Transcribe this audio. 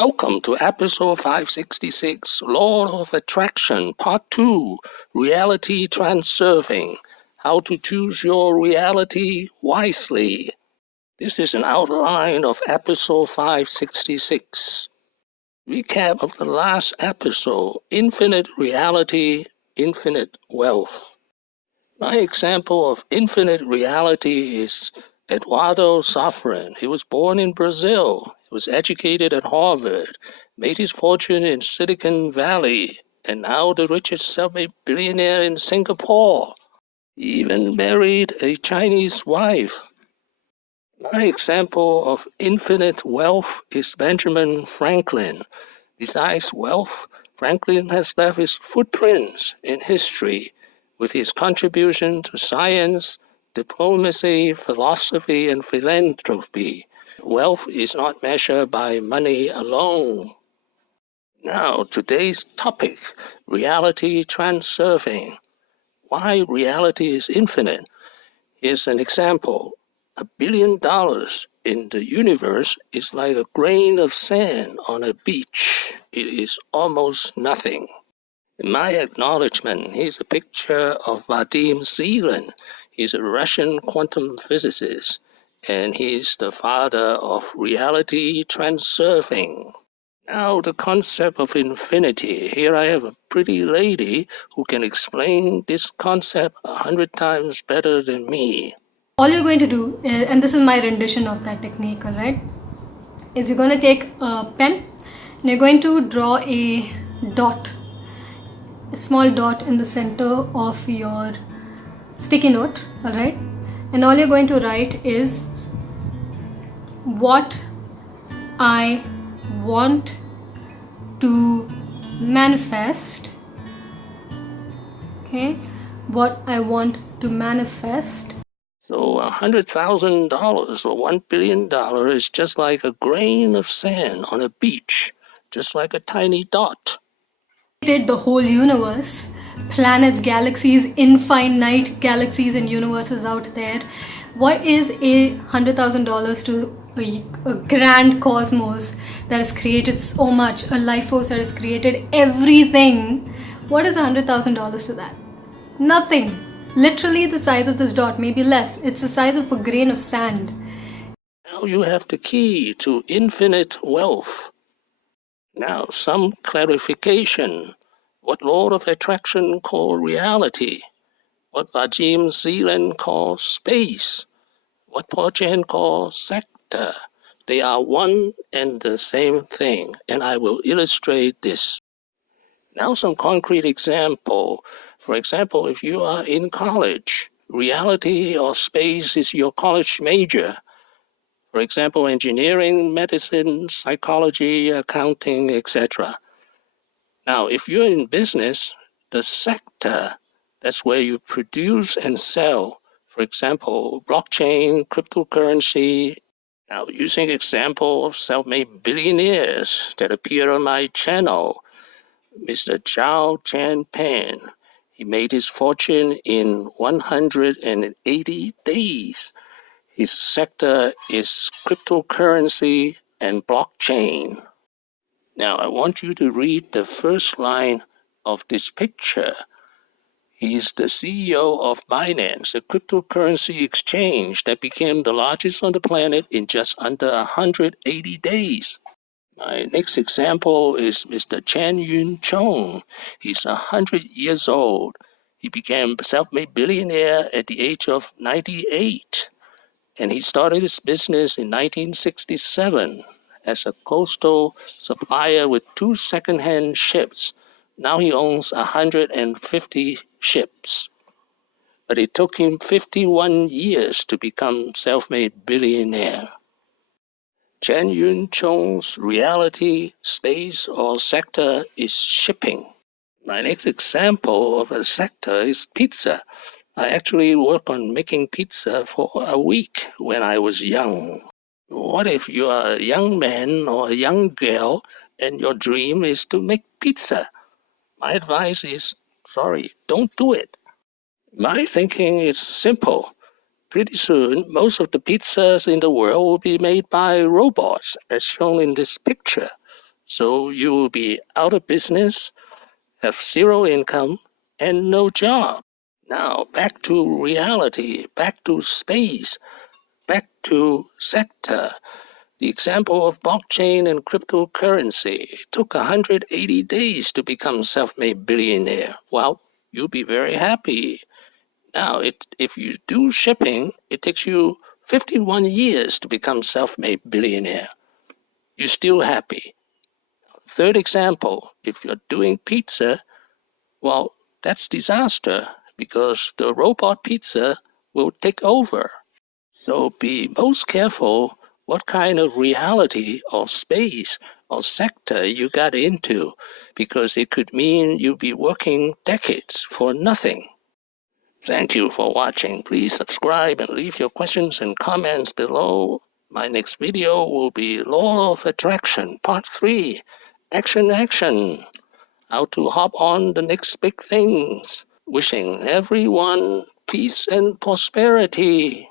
Welcome to episode 566, Law of Attraction, Part 2, Reality Transurfing, How to Choose Your Reality Wisely. This is an outline of episode 566. Recap of the last episode, Infinite Reality, Infinite Wealth. My example of infinite reality is Eduardo Safran. He was born in Brazil. He was educated at Harvard, made his fortune in Silicon Valley, and now the richest self-made billionaire in Singapore. He even married a Chinese wife. My example of infinite wealth is Benjamin Franklin. Besides wealth, Franklin has left his footprints in history with his contribution to science, diplomacy, philosophy, and philanthropy. Wealth is not measured by money alone. Now, today's topic, reality transurfing. Why reality is infinite. Here's an example. $1 billion in the universe is like a grain of sand on a beach. It is almost nothing. In my acknowledgement, here's a picture of Vadim Zeland. He's a Russian quantum physicist, and he's the father of reality transurfing. Now the concept of infinity. Here I have a pretty lady who can explain this concept 100 times better than me. All you're going to do, and this is my rendition of that technique, all right, is you're going to take a pen and you're going to draw a dot, a small dot in the center of your sticky note, all right, and all you're going to write is what I want to manifest. Okay, what I want to manifest. So $100,000 or $1 billion is just like a grain of sand on a beach, just like a tiny dot. The whole universe, planets, galaxies, infinite galaxies and universes out there. What is $100,000 to a grand cosmos that has created so much, a life force that has created everything? What is $100,000 to that? Nothing. Literally the size of this dot, maybe less. It's the size of a grain of sand. Now you have the key to infinite wealth. Now some clarification. What law of attraction called reality? What Vadim Zeland calls space? What Chang calls sector? They are one and the same thing, and I will illustrate this. Now some concrete example. For example, if you are in college, reality or space is your college major. For example, engineering, medicine, psychology, accounting, etc. Now, if you're in business, the sector, that's where you produce and sell. For example, blockchain, cryptocurrency. Now, using example of self-made billionaires that appear on my channel, Mr. Zhao Pan. He made his fortune in 180 days. His sector is cryptocurrency and blockchain. Now, I want you to read the first line of this picture. He is the CEO of Binance, a cryptocurrency exchange that became the largest on the planet in just under 180 days. My next example is Mr. Chang. He's 100 years old. He became a self-made billionaire at the age of 98. And he started his business in 1967 as a coastal supplier with 2 second-hand ships. Now he owns 150 ships. But it took him 51 years to become self-made billionaire. Chang's reality, space, or sector is shipping. My next example of a sector is pizza. I actually worked on making pizza for a week when I was young. What if you are a young man or a young girl and your dream is to make pizza? My advice is, don't do it. My thinking is simple. Pretty soon, most of the pizzas in the world will be made by robots, as shown in this picture. So you will be out of business, have zero income, and no job. Now back to reality, back to space, back to sector. The example of blockchain and cryptocurrency. It took 180 days to become self-made billionaire. Well, you'll be very happy. Now, if you do shipping, it takes you 51 years to become self-made billionaire. You're still happy. Third example, if you're doing pizza, well, that's disaster because the robot pizza will take over. So be most careful what kind of reality or space or sector you got into, because it could mean you'll be working decades for nothing. Thank you for watching. Please subscribe and leave your questions and comments below. My next video will be Law of Attraction, Part 3. Action, action. How to hop on the next big things. Wishing everyone peace and prosperity.